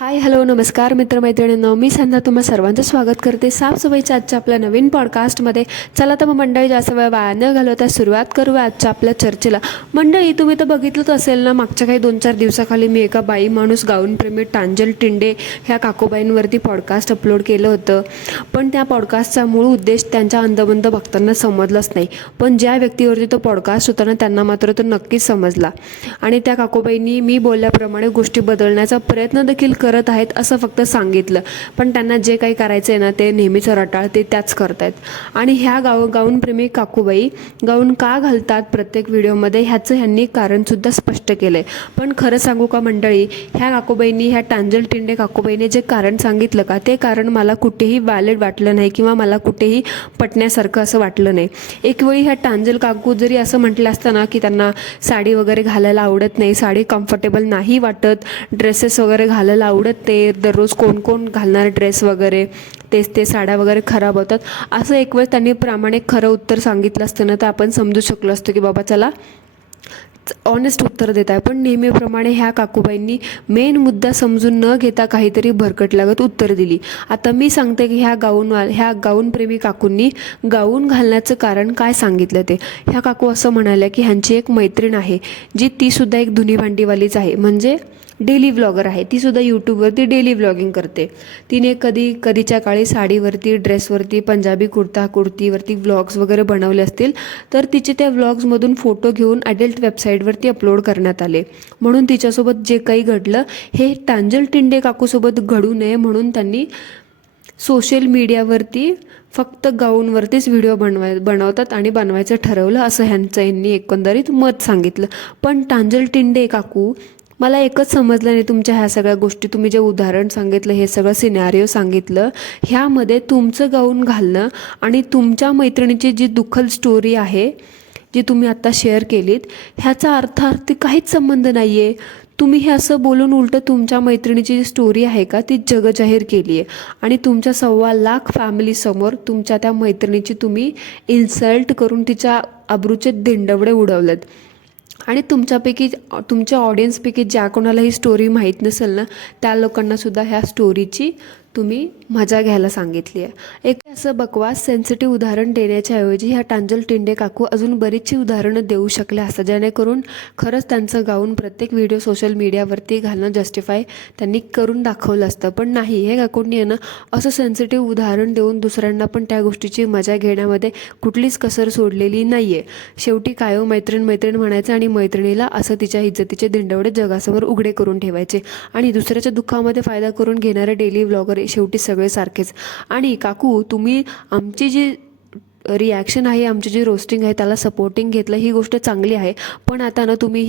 Hi hello नमस्कार मित्रमैत्रिणींनो, मी संध्या तुम्हा सर्वांचं स्वागत करते साफसफाईच्या आजच्या आपल्या नवीन पॉडकास्टमध्ये. चला तर मग मंडळी, जास्त वेळ वाया न घालवता सुरुवात करूया आजच्या आपल्या चर्चेला. मंडळी, तुम्ही तर बघितलंच असेल ना, मागच्या काही 2-4 दिवसाखाली मी एका बाई माणूस गाऊनप्रेमी टांजल टिंडे ह्या काकूबाईंवरती पॉडकास्ट अपलोड केलं होतं. पण त्या पॉडकास्टचा मूळ उद्देश त्यांच्या अंधबंध भक्तांना समजलाच नाही. पण ज्या व्यक्तीवरती तो पॉडकास्ट होता ना, त्यांना मात्र तो नक्कीच समजला. आणि त्या काकूबाईंनी मी बोलल्याप्रमाणे गोष्टी बदलण्याचा प्रयत्न देखील करत आहेत असं फक्त सांगितलं. पण त्यांना जे काही करायचं आहे ना, ते नेहमीच रटाळ ते त्याच करतायत. आणि ह्या गाऊनप्रेमी काकूबाई गाऊन का घालतात प्रत्येक व्हिडिओमध्ये ह्याचं ह्यांनी कारणसुद्धा स्पष्ट केलं आहे. पण खरं सांगू का मंडळी, ह्या काकूबाईंनी, ह्या टांजल टिंडे काकूबाईने जे कारण सांगितलं का, ते कारण मला कुठेही व्हॅलिड वाटलं नाही किंवा मला कुठेही पटण्यासारखं असं वाटलं नाही. एक वेळी ह्या टांजल काकू जरी असं म्हटलं असतं ना की त्यांना साडी वगैरे घालायला आवडत नाही, साडी कम्फर्टेबल नाही वाटत, ड्रेसेस वगैरे घालायला आवडत ते, दररोज कोण कोण घालणार ड्रेस वगैरे, तेच ते साड्या वगैरे खराब होतात, असं एक वेळ त्यांनी प्रामाणिक खरं उत्तर सांगितलं असतं ना, तर आपण समजू शकलो असतो की बाबा चला ऑनेस्ट उत्तर देत आहे. पण नेहमीप्रमाणे ह्या काकूबाईंनी मेन मुद्दा समजून न घेता काहीतरी भरकट लागत उत्तर दिली. आता मी सांगते की ह्या गाऊनप्रेमी काकूंनी गाऊन घालण्याचं कारण काय सांगितलं ते. ह्या काकू असं म्हणाल्या की ह्यांची एक मैत्रीण आहे जी तीसुद्धा एक धुनी भांडीवालीच आहे, म्हणजे डेली व्लॉगर आहे. तीसुद्धा यूट्यूबवरती डेली व्लॉगिंग करते. तिने कधीच्या काळी साडीवरती, ड्रेसवरती, पंजाबी कुर्तीवरती व्लॉग्स वगैरे बनवले असतील, तर तिचे त्या व्लॉग्समधून फोटो घेऊन ॲडल्ट वेबसाईटवरती अपलोड करण्यात आले. म्हणून तिच्यासोबत जे काही घडलं हे टांजल टिंडे काकूसोबत घडू नये म्हणून त्यांनी सोशल मीडियावरती फक्त गाऊनवरतीच व्हिडिओ बनवतात आणि बनवायचं ठरवलं, असं यांनी एकंदरीत मत सांगितलं. पण टांजल टिंडे काकू, मला एकच समजलं नाही तुमच्या ह्या सगळ्या गोष्टी, तुम्ही जे उदाहरण सांगितलं, हे सगळं सिनॅरिओ सांगितलं, ह्यामध्ये तुमचं गाऊन घालणं आणि तुमच्या मैत्रिणीची जी दुःखद स्टोरी आहे जी तुम्ही आत्ता शेअर केलीत, ह्याचा अर्थार्थी काहीच संबंध नाही आहे. तुम्ही हे असं बोलून उलटं तुमच्या मैत्रिणीची जी स्टोरी आहे का, ती जगजाहीर केली आहे आणि तुमच्या 1.25 लाख फॅमिलीसमोर तुमच्या त्या मैत्रिणीची तुम्ही इन्सल्ट करून तिच्या अब्रूचे धिंडवडे उडवलेत. आणि तुमच्या ऑडियन्सपैकी ज्या कोणाला ही स्टोरी माहीत नसेल ना, त्या लोकांनासुद्धा ह्या स्टोरीची तुम्ही मजा घ्यायला सांगितली आहे. एक असं बकवास सेन्सिटिव्ह उदाहरण देण्याच्या ऐवजी ह्या टांजल टिंडे काकू अजून बरीचशी उदाहरणं देऊ शकल्या असतात, जेणेकरून खरंच त्यांचं गाऊन प्रत्येक व्हिडिओ सोशल मीडियावरती घालणं जस्टिफाय त्यांनी करून दाखवलं असतं. पण नाही, हे काकूंनी आहे ना असं सेन्सिटिव्ह उदाहरण देऊन दुसऱ्यांना पण त्या गोष्टीची मजा घेण्यामध्ये कुठलीच कसर सोडलेली नाही आहे. शेवटी काय हो, मैत्रीण म्हणायचं आणि मैत्रिणीला असं तिच्या इज्जतीचे धिंडवडे जगासमोर उघडे करून ठेवायचे. आणि दुसऱ्याच्या दुःखामध्ये फायदा करून घेणारे डेली व्लॉगर शेवटी सगळे सारखेच. आणि काकू, तुम्ही आमची जी रिॲक्शन आहे, आमची जी रोस्टिंग आहे त्याला सपोर्टिंग घेतलं, ही गोष्ट चांगली आहे. पण आता ना तुम्ही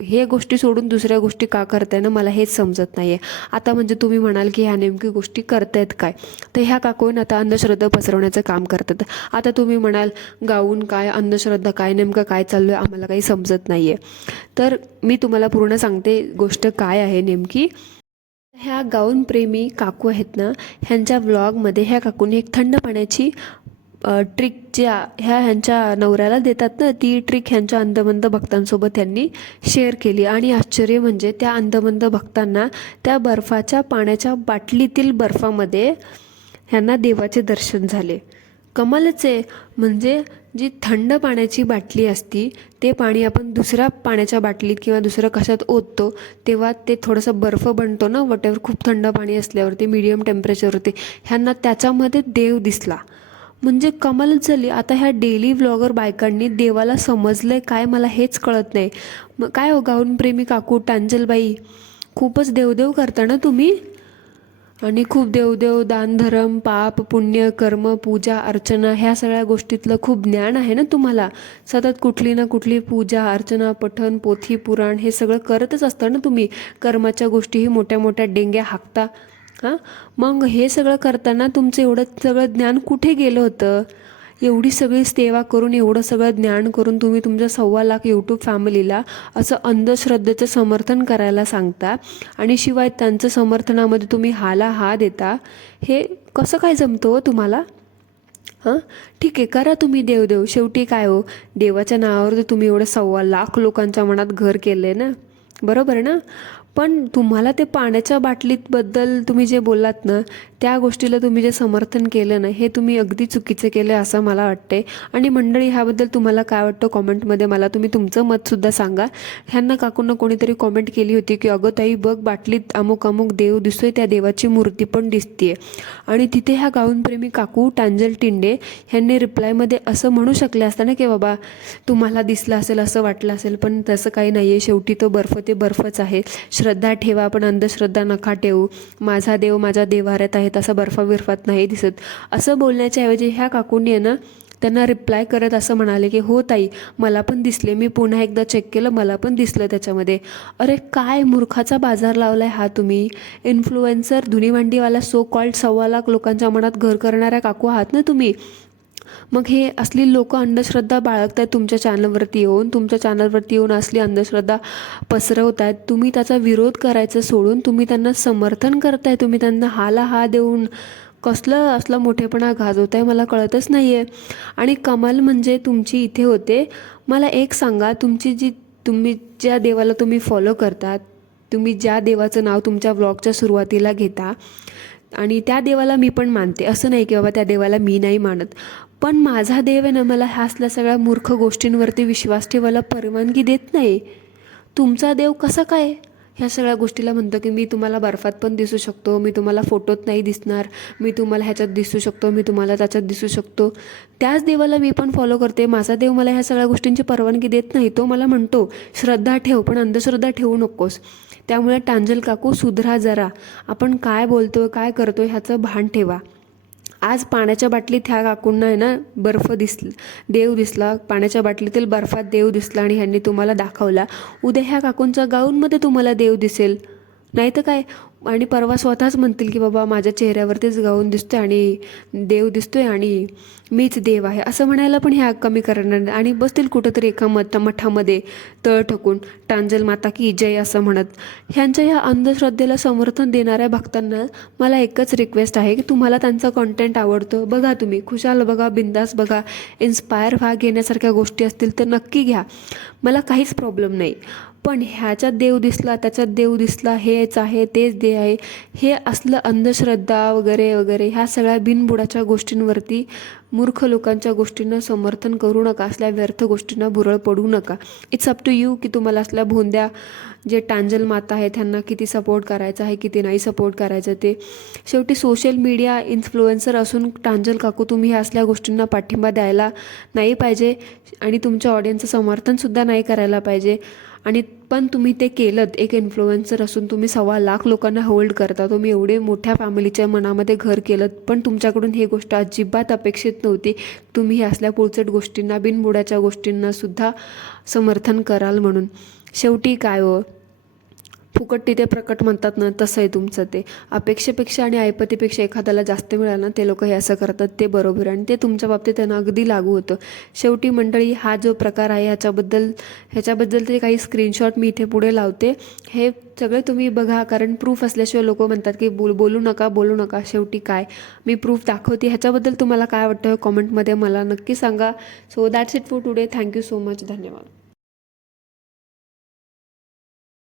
हे गोष्टी सोडून दुसऱ्या गोष्टी का करताय ना, मला हेच समजत नाही आहे. आता म्हणजे तुम्ही म्हणाल की ह्या नेमकी गोष्टी करतायत काय, तर ह्या काकून आता अंधश्रद्धा पसरवण्याचं काम करतात. आता तुम्ही म्हणाल गाऊन काय, अंधश्रद्धा काय, नेमकं काय चाललं आहे आम्हाला काही समजत नाही आहे. तर मी तुम्हाला पूर्ण सांगते गोष्ट काय आहे नेमकी. ह्या गाऊनप्रेमी काकू आहेत ना, ह्यांच्या व्लॉगमध्ये ह्या काकूने एक थंड पाण्याची ट्रिक ज्या ह्यांच्या नवऱ्याला देतात ना, ती ट्रिक ह्यांच्या अंधबंध भक्तांसोबत त्यांनी शेअर केली. आणि आश्चर्य म्हणजे त्या अंधबंध भक्तांना त्या बर्फाच्या पाण्याच्या बाटलीतील बर्फामध्ये ह्यांना देवाचे दर्शन झाले. कमालच आहे. म्हणजे जी थंड पाण्याची बाटली असती, ते पाणी आपण दुसऱ्या पाण्याच्या बाटलीत किंवा दुसऱ्या कशात ओततो तेव्हा ते थोडंसं बर्फ बनतो ना, वटेवर खूप थंड पाणी असल्यावरती, मीडियम टेम्परेचरवरती, ह्यांना त्याच्यामध्ये देव दिसला. म्हणजे कमालच झाली. आता ह्या डेली व्लॉगर बायकांनी देवाला समजलं आहे काय, मला हेच कळत नाही. मग काय हो गाऊनप्रेमी काकू टांजलबाई, खूपच देवदेव करता ना तुम्ही. आणि खूप देवदेव, दान धर्म, पाप पुण्य, कर्म, पूजा अर्चना, ह्या सगळ्या गोष्टीतलं खूप ज्ञान आहे ना तुम्हाला. सतत कुठली ना कुठली पूजा अर्चना, पठण, पोथी पुराण हे सगळं करतच असतं ना तुम्ही. कर्माच्या गोष्टीही मोठ्या मोठ्या डेंग्या हाकता. हां, मग हे सगळं करताना तुमचं एवढं सगळं ज्ञान कुठे गेलं होतं? एवढी सगळी सेवा करून, एवढं सगळं ज्ञान करून तुम्ही तुमच्या 1.25 लाख यूट्यूब फॅमिलीला असं अंधश्रद्धेचं समर्थन करायला सांगता आणि शिवाय त्यांचं समर्थनामध्ये तुम्ही हाला हा देता. हे कसं काय जमतं हो तुम्हाला? हां, ठीक आहे, करा तुम्ही देवदेव. शेवटी काय हो, देवाच्या नावावर तर तुम्ही एवढं 1.25 लाख लोकांच्या मनात घर केलं आहे ना, बरोबर ना. पण तुम्हाला ते पाण्याच्या बाटलीबद्दल तुम्ही जे बोललात ना, त्या गोष्टीला तुम्ही जे समर्थन केलं ना, हे तुम्ही अगदी चुकीचं केलं असं मला वाटते. आणि मंडळी, ह्याबद्दल तुम्हाला काय वाटतं कॉमेंटमध्ये मला तुम्ही तुमचं मतसुद्धा सांगा. ह्यांना काकूंना कोणीतरी कॉमेंट केली होती की अगं ताई बघ, बाटलीत अमुक अमुक देव दिसतोय, त्या देवाची मूर्ती पण दिसतीये. आणि तिथे ह्या गाऊनप्रेमी काकू टांजल टिंडे ह्यांनी रिप्लायमध्ये असं म्हणू शकले असताना की बाबा तुम्हाला दिसलं असेल, असं वाटलं असेल, पण तसं काही नाही आहे. शेवटी तो बर्फ ते बर्फच आहे. श्रद्धा ठेवा पण अंधश्रद्धा नका ठेवू. माझा देव माझ्या देव्हाऱ्यात आहे, तसा बर्फाबिर्फात नाही दिसत. असं बोलण्याच्या ऐवजी ह्या काकूंनी आहे ना त्यांना रिप्लाय करत असं म्हणाले की हो ताई, मला पण दिसले, मी पुन्हा एकदा चेक केलं, मला पण दिसलं त्याच्यामध्ये. अरे काय मूर्खाचा बाजार लावलाय हा तुम्ही. इन्फ्लुएन्सर, धुनीभांडीवाला, सो कॉल्ड 1.25 लाख लोकांच्या मनात घर करणाऱ्या काकू आहात ना तुम्ही. मग हे असली लोक अंधश्रद्धा बाळगतायत तुमच्या चॅनलवरती येऊन असली अंधश्रद्धा पसरवत आहेत. तुम्ही त्याचा विरोध करायचं सोडून तुम्ही त्यांना समर्थन करताय. तुम्ही त्यांना हाला हा देऊन असला मोठेपणा गाजवताय, मला कळतच नाही आहे. आणि कमाल म्हणजे तुमची इथे होते. मला एक सांगा, तुम्ही ज्या देवाला तुम्ही फॉलो करतात, तुम्ही ज्या देवाचं नाव तुमच्या व्लॉगच्या सुरुवातीला घेता, आणि त्या देवाला मी पण मानते, असं नाही की बाबा त्या देवाला मी नाही मानत, पण माझा देव आहे ना, मला ह्या असल्या सगळ्या मूर्ख गोष्टींवरती विश्वास ठेवायला परवानगी देत नाही. तुमचा देव कसा काय ह्या सगळ्या गोष्टीला म्हणतो की मी तुम्हाला बर्फात पण दिसू शकतो, मी तुम्हाला फोटोत नाही दिसणार, मी तुम्हाला ह्याच्यात दिसू शकतो, मी तुम्हाला त्याच्यात दिसू शकतो. त्याच देवाला मी पण फॉलो करते. माझा देव मला ह्या सगळ्या गोष्टींची परवानगी देत नाही. तो मला म्हणतो श्रद्धा ठेव पण अंधश्रद्धा ठेवू नकोस. त्यामुळे टांजल काकू, सुधरा जरा. आपण काय बोलतोय, काय करतोय ह्याचं भान ठेवा. आज पाण्याच्या बाटलीत ह्या काकूंना आहे ना देव दिसला, पाण्याच्या बाटलीतील बर्फात देव दिसला आणि ह्यांनी तुम्हाला दाखवला. उद्या ह्या काकूंच्या गाऊनमध्ये तुम्हाला देव दिसेल, नाही तर काय. आणि परवा स्वतःच म्हणतील की बाबा माझ्या चेहऱ्यावरतीच गाऊन दिसतोय आणि देव दिसतोय आणि मीच देव आहे, असं म्हणायला पण ह्या कमी करणार नाही. आणि बसतील कुठंतरी एका मठामध्ये तळ ठोकून टांजल माता की जय असं म्हणत. ह्यांच्या ह्या अंधश्रद्धेला समर्थन देणाऱ्या भक्तांना मला एकच रिक्वेस्ट आहे की तुम्हाला त्यांचा कॉन्टेंट आवडतो, बघा, तुम्ही खुशाल बघा, बिंदास बघा. इन्स्पायर घेण्यासारख्या गोष्टी असतील तर नक्की घ्या, मला काहीच प्रॉब्लेम नाही. पण ह्याच्यात देव दिसला, त्याच्यात देव दिसला, हेच आहे तेच देव आहे, हे असलं अंधश्रद्धा वगैरे वगैरे ह्या सगळ्या बिनबुडाच्या गोष्टींवरती, मूर्ख लोकांच्या गोष्टींना समर्थन करू नका. असल्या व्यर्थ गोष्टींना भुरळ पडू नका. इट्स अप टू यू की तुम्हाला असल्या भोंद्या जे टांजल माता आहेत त्यांना किती सपोर्ट करायचा आहे, किती नाही सपोर्ट करायचं ते. शेवटी सोशल मीडिया इन्फ्लुएन्सर असून टांजल काकू तुम्ही ह्या असल्या गोष्टींना पाठिंबा द्यायला नाही पाहिजे आणि तुमच्या ऑडियन्सचं समर्थनसुद्धा नाही करायला पाहिजे. आणि पण तुम्ही ते केलं. एक इन्फ्लुएन्सर असून तुम्ही 1.25 लाख लोकांना होल्ड करता, तुम्ही एवढे मोठ्या फॅमिलीच्या मनामध्ये घर केलं, पण तुमच्याकडून ही गोष्ट अजिबात अपेक्षित नव्हती. तुम्ही हे असल्या पुळचट गोष्टींना, बिनबुडाच्या गोष्टींनासुद्धा समर्थन कराल म्हणून. शेवटी काय हो, फुकट तिथे प्रकट म्हणतात ना, तसं आहे तुमचं ते. अपेक्षेपेक्षा आणि ऐपतीपेक्षा एखाद्याला जास्त मिळालं ना, ते लोक हे असं करतात, ते बरोबर आहे आणि ते तुमच्या बाबतीत त्यांना अगदी लागू होतं. शेवटी मंडळी, हा जो प्रकार आहे ह्याच्याबद्दल ते काही स्क्रीनशॉट मी इथे पुढे लावते. हे सगळे तुम्ही बघा, कारण प्रूफ असल्याशिवाय लोक म्हणतात की बोलू नका. शेवटी काय, मी प्रूफ दाखवते. ह्याच्याबद्दल तुम्हाला काय वाटतं कॉमेंटमध्ये मला नक्की सांगा. So that's it for today. Thank you so much. धन्यवाद.